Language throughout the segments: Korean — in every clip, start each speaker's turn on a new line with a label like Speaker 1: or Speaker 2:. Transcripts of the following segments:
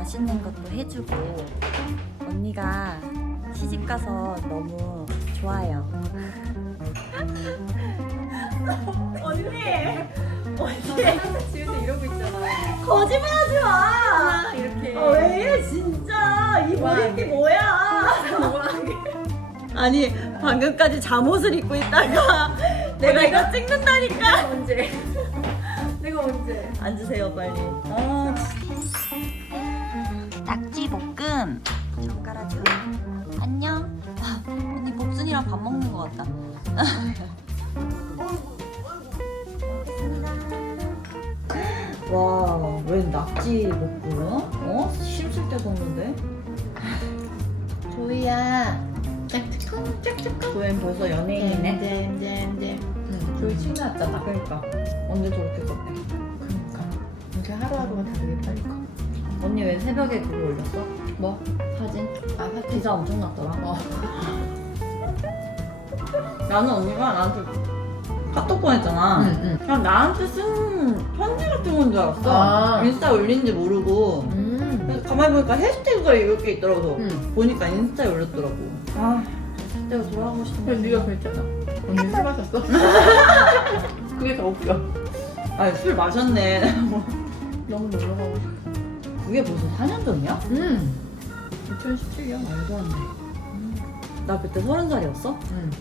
Speaker 1: 맛있는 것도 해주고 언니가 시집가서 너무 좋아요.
Speaker 2: 언니
Speaker 1: 항상 집에서 이러고 있잖아.
Speaker 2: 거짓말하지 마.
Speaker 1: 이렇게.
Speaker 2: 왜 이래 진짜 이 머리띠 뭐야? 아니 방금까지 잠옷을 입고 있다가 내가 이거 찍는다니까.
Speaker 1: 언제? 내가 언제?
Speaker 2: 앉으세요 빨리.
Speaker 1: 낙지 볶음. 젓가락으로. 안녕. 와, 언니 복순이랑 밥 먹는 것 같다.
Speaker 2: 와, 웬 낙지 먹고요? 어? 심술 때 샀는데?
Speaker 3: 조이야 짝짝꿍
Speaker 2: 조엔 벌써 연예인이네?
Speaker 3: 잼잼잼잼 조이 친구 왔잖아.
Speaker 2: 그러니까 언제 저렇게 컸대?
Speaker 3: 그러니까 이렇게 하루하루가 다르게 빨리 커.
Speaker 2: 언니 왜 새벽에 그거 올렸어?
Speaker 3: 뭐?
Speaker 2: 사진?
Speaker 3: 아 사진
Speaker 2: 기사 엄청 났더라.
Speaker 3: 어.
Speaker 2: 나는 언니가 나한테 카톡 보냈잖아.
Speaker 3: 응.
Speaker 2: 그냥 나한테 쓴 편지 같은 건 줄 알았어.
Speaker 3: 아.
Speaker 2: 인스타 올린지 모르고. 그래서 가만히 보니까 해시태그가 이렇게 있더라고.
Speaker 3: 응.
Speaker 2: 보니까 인스타에 올렸더라고. 아, 그때가 돌아가고
Speaker 3: 그래서
Speaker 2: 싶은데.
Speaker 3: 네가 그랬잖아. 언니 술 마셨어? 그게 더 웃겨.
Speaker 2: 아, 술 마셨네.
Speaker 3: 너무 놀러 가고 싶어.
Speaker 2: 그게 벌써 4년 전이야?
Speaker 3: 2017년.
Speaker 2: 말도 안 돼. 나 그때 30살이었어?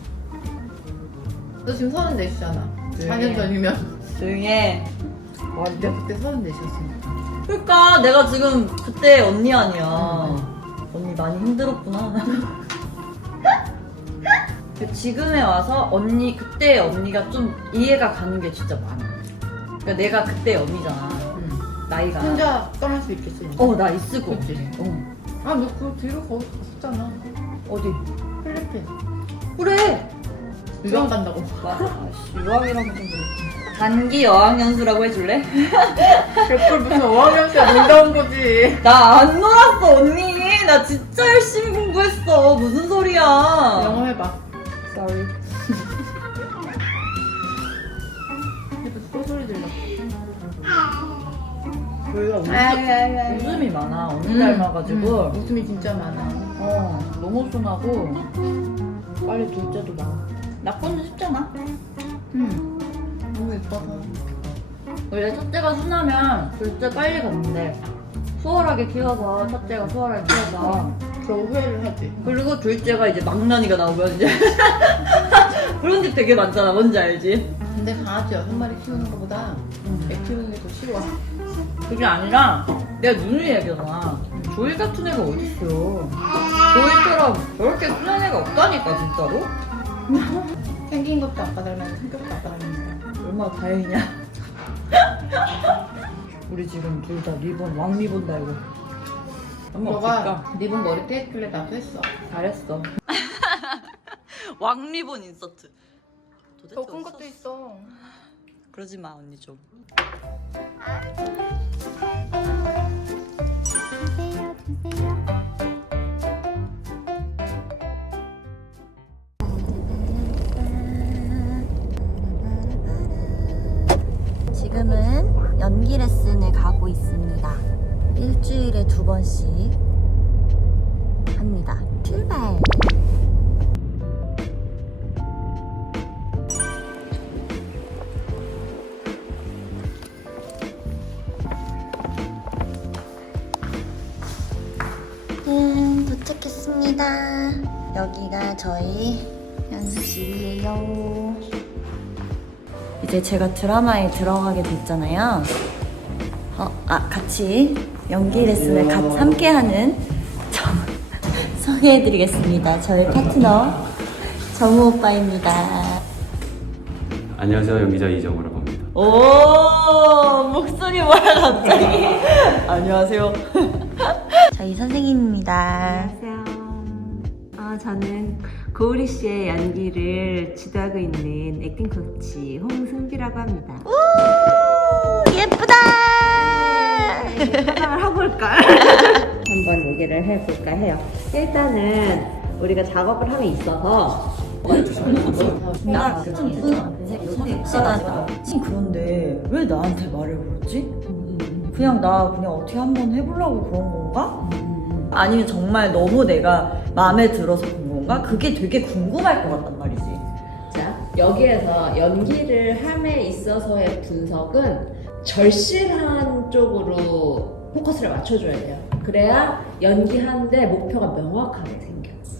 Speaker 3: 너 지금 34이잖아.
Speaker 2: 네.
Speaker 3: 4년 전이면.
Speaker 2: 조용히 해.
Speaker 3: 와, 내가 그때 34이었으니까.
Speaker 2: 그러니까 내가 지금 그때 언니 아니야. 언니 많이 힘들었구나. 지금에 와서 언니 그때 언니가 좀 이해가 가는 게 진짜 많아. 그러니까 내가 그때 언니잖아. 나이가.
Speaker 3: 혼자 떠날 수 있겠어. 이제.
Speaker 2: 나 있으고.
Speaker 3: 그치? 아, 너 그 뒤로 거기 갔었잖아.
Speaker 2: 어디?
Speaker 3: 필리핀.
Speaker 2: 그래.
Speaker 3: 유학 간다고.
Speaker 2: 맞아. 아씨, 유학이라고 좀 그렇지. 단기 여학연수라고 해줄래?
Speaker 3: 개꿀 무슨 5학년 때 놀다 온 거지.
Speaker 2: 나 안 놀았어 언니. 나 진짜 열심히 공부했어. 무슨 소리야?
Speaker 3: 영어 해봐.
Speaker 2: Sorry.
Speaker 3: 해봐, 또 소리 들려.
Speaker 2: 저희가 웃음이 많아. 언니
Speaker 3: 음.
Speaker 2: 닮아가지고.
Speaker 3: 웃음이 진짜 많아.
Speaker 2: 너무 순하고 빨리 둘째도 나와. 낳고는 쉽잖아.
Speaker 3: 너무 예뻐서.
Speaker 2: 원래 첫째가 순하면 둘째 빨리 갔는데 수월하게 키워서 첫째가 수월하게 키워서
Speaker 3: 그러고 후회를 하지.
Speaker 2: 그리고 둘째가 이제 막난이가 나오면 이제 그런 집 되게 많잖아. 뭔지 알지?
Speaker 3: 근데 강아지 6마리 키우는 것보다 애 키우는 게 더 쉬워.
Speaker 2: 그게 아니라 내가 누누이 얘기하잖아. 조이 같은 애가 어딨어. 조이처럼 저렇게 순한 애가 없다니까 진짜로.
Speaker 3: 생긴 것도 아빠 닮았는데 성격도 아빠 닮았는데.
Speaker 2: 얼마나 다행이냐. 우리 지금 둘 다 리본 왕리본 달고. 엄마 없을까?
Speaker 3: 너가 리본 머리띠 했길래 나도 했어.
Speaker 2: 잘했어. 왕리본 인서트. 도대체
Speaker 3: 더 큰
Speaker 2: 어디서
Speaker 3: 것도 있어.
Speaker 2: 그러지 마 언니 좀.
Speaker 1: 지금은 연기 레슨을 가고 있습니다. 일주일에 2번씩 합니다. 출발! 도착했습니다. 여기가 저희 연습실이에요. 이제 제가 드라마에 들어가게 됐잖아요. 같이 연기 레슨을 함께 하는 소개해드리겠습니다. 저희 파트너 정우 오빠입니다.
Speaker 4: 안녕하세요. 연기자 이정우라고 합니다.
Speaker 2: 오 목소리 뭐야 갑자기. 안녕하세요.
Speaker 1: 저희 선생님입니다.
Speaker 5: 안녕하세요. 저는 고우리 씨의 연기를 지도하고 있는 액팅 코치 홍승비라고 합니다.
Speaker 1: 오, 예쁘다!
Speaker 5: 상담을 해볼까? 한번 얘기를 해볼까 해요. 일단은 우리가 작업을 함에 있어서
Speaker 2: 그런데 왜 나한테 말을 걸었지?
Speaker 3: 그냥 나 그냥 어떻게 한번 해보려고 그런 건가? 아니면 정말 너무 내가 마음에 들어서 본 건가? 그게 되게 궁금할 것 같단 말이지.
Speaker 5: 자, 여기에서 연기를 함에 있어서의 분석은 절실한 쪽으로 포커스를 맞춰줘야 돼요. 그래야 연기하는데 목표가 명확하게 생겨.